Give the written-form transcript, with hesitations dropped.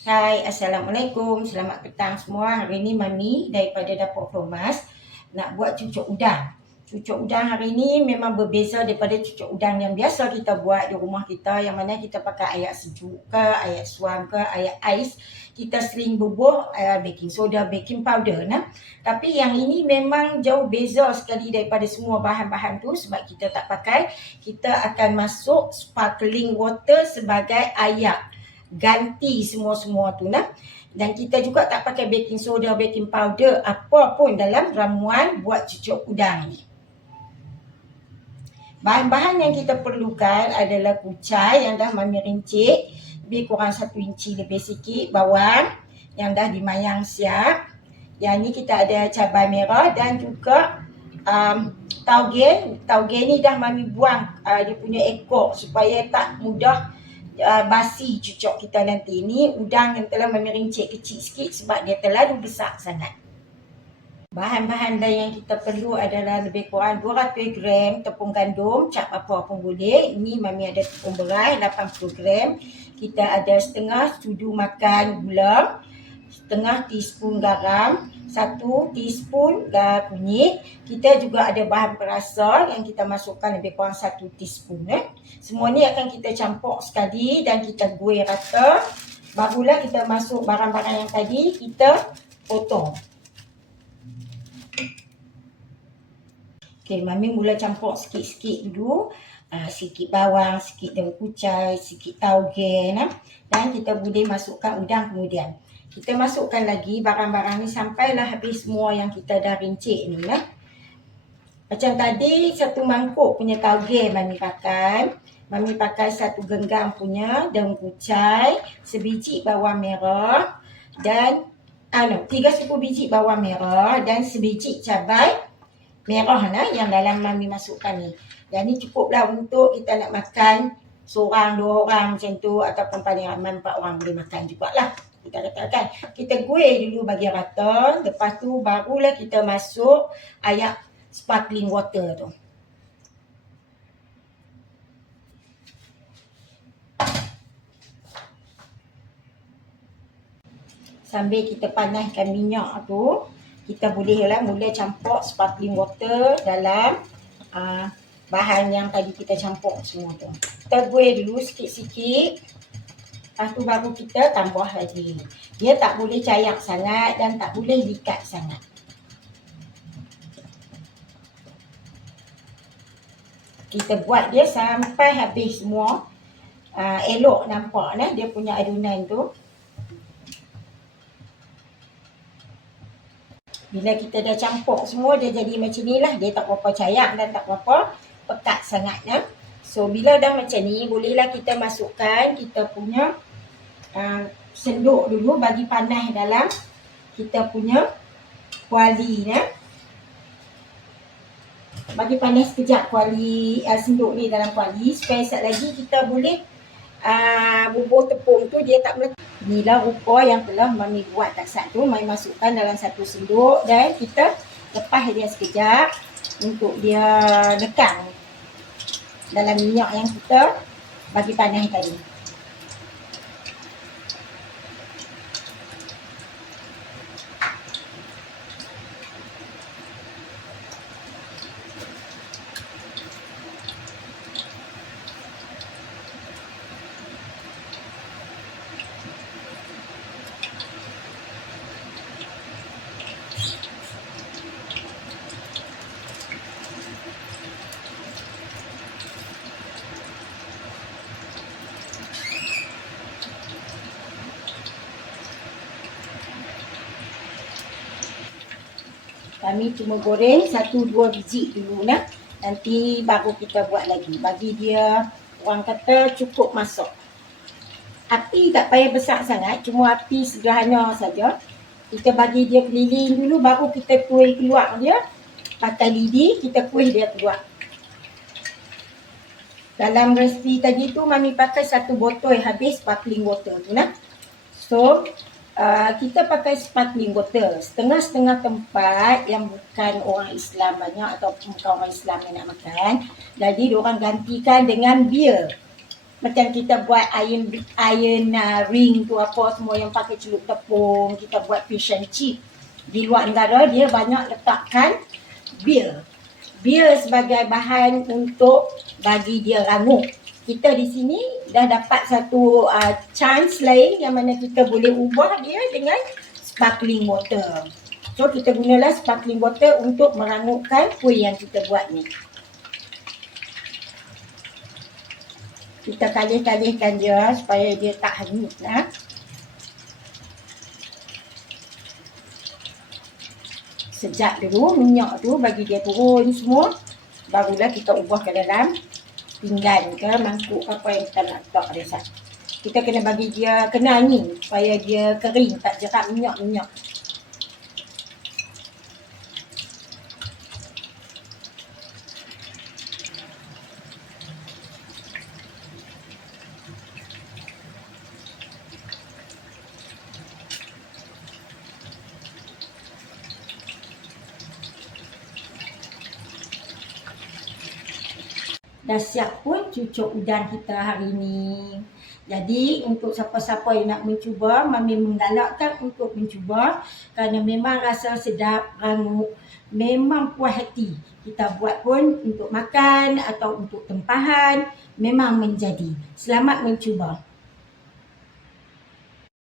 Hai, Assalamualaikum. Selamat petang semua. Hari ni Mami daripada Dapur Thomas nak buat cucuk udang. Cucuk udang hari ni memang berbeza daripada cucuk udang yang biasa kita buat di rumah kita, yang mana kita pakai air sejuk ke, air suam ke, air ais. Kita sering bubuh baking soda, baking powder. Tapi yang ini memang jauh beza sekali daripada semua bahan-bahan tu, sebab kita tak pakai. Kita akan masuk sparkling water sebagai air ganti semua-semua tu dan kita juga tak pakai baking soda, baking powder apa pun dalam ramuan buat cucuk udang ni. Bahan-bahan yang kita perlukan adalah kucai yang dah Mami rincik lebih kurang 1 inci lebih sikit, bawang yang dah dimayang siap. Yang ni kita ada cabai merah dan juga tauge. Tauge ni dah Mami buang dia punya ekor supaya tak mudah basi cucuk kita nanti. Ni udang yang telah Mami rincik kecil sikit sebab dia terlalu besar sangat. Bahan-bahan lain yang kita perlu adalah lebih kurang 200 gram tepung gandum, cap apa pun boleh. Ni Mami ada tepung berai 80 gram. Kita ada setengah sudu makan gula, setengah teaspoon garam, 1 teaspoon kunyit. Kita juga ada bahan perasa yang kita masukkan lebih kurang 1 teaspoon. Semua ni akan kita campur sekali dan kita guih rata. Barulah kita masuk barang-barang yang tadi kita potong. Okay, Mami mula campur sikit-sikit dulu. Sikit bawang, sikit daun kucai, sikit tauge. Dan kita boleh masukkan udang kemudian. Kita masukkan lagi barang-barang ni sampailah habis semua yang kita dah rincik ni. Macam tadi, 1 mangkuk punya tauge Mami pakai. Mami pakai 1 genggam punya daun kucai, sebiji bawang merah dan 3 suku biji bawang merah dan sebiji cabai merah yang dalam Mami masukkan ni. Dan ni cukuplah untuk kita nak makan seorang, 2 orang macam tu, ataupun paling ramai 4 orang boleh makan jugalah. Kita katakan, kita guih dulu bagi rata, lepas tu barulah kita masuk air sparkling water tu. Sambil kita panaskan minyak tu, kita bolehlah mula campur sparkling water dalam bahan yang tadi kita campur semua tu. Kita guih dulu sikit-sikit. Lepas tu baru kita tambah lagi. Dia tak boleh cair sangat dan tak boleh likat sangat. Kita buat dia sampai habis semua. Elok nampak dia punya adunan tu. Bila kita dah campur semua, dia jadi macam ni lah. Dia tak berapa cair dan tak berapa pekat sangat. So, bila dah macam ni, bolehlah kita masukkan kita punya senduk dulu bagi panas dalam kita punya kuali. Bagi panas sekejap kuali senduk ni dalam kuali, supaya sekejap lagi kita boleh bubur tepung tu dia tak meletup. Inilah rupa yang telah Mami buat tak satu. Mami masukkan dalam 1 senduk dan kita lepas dia sekejap untuk dia lekang dalam minyak yang kita bagi panas tadi. Kami cuma goreng 1-2 biji dulu nanti baru kita buat lagi. Bagi dia, orang kata cukup masak. Api tak payah besar sangat, cuma api sederhana saja. Kita bagi dia keliling dulu, baru kita kuih keluar dia. Pakai lidi, kita kuih dia keluar. Dalam resipi tadi tu, Mami pakai 1 botol habis sparkling water tu So, kita pakai sparkling water. Setengah-setengah tempat yang bukan orang Islam banyak ataupun bukan orang Islam yang nak makan, jadi diorang gantikan dengan bir. Macam kita buat iron ring tu apa semua yang pakai celup tepung, kita buat fish and chip. Di luar negara dia banyak letakkan beer. Beer sebagai bahan untuk bagi dia rangup. Kita di sini dah dapat satu chance lain yang mana kita boleh ubah dia dengan sparkling water. So kita gunalah sparkling water untuk merangupkan kuih yang kita buat ni. Kita kalih-kalihkan dia supaya dia tak hanyut lah. Sejak dulu minyak tu bagi dia turun semua. Barulah kita ubah ke dalam pinggan ke mangkuk apa yang kita nak letak dia. Kita kena bagi dia kena angin supaya dia kering, tak jerak minyak-minyak. Dah siap pun cucuk udang kita hari ni. Jadi untuk siapa-siapa yang nak mencuba, Mami menggalakkan untuk mencuba kerana memang rasa sedap, rangup, memang puas hati. Kita buat pun untuk makan atau untuk tempahan, memang menjadi. Selamat mencuba.